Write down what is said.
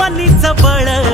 मनीच बळ.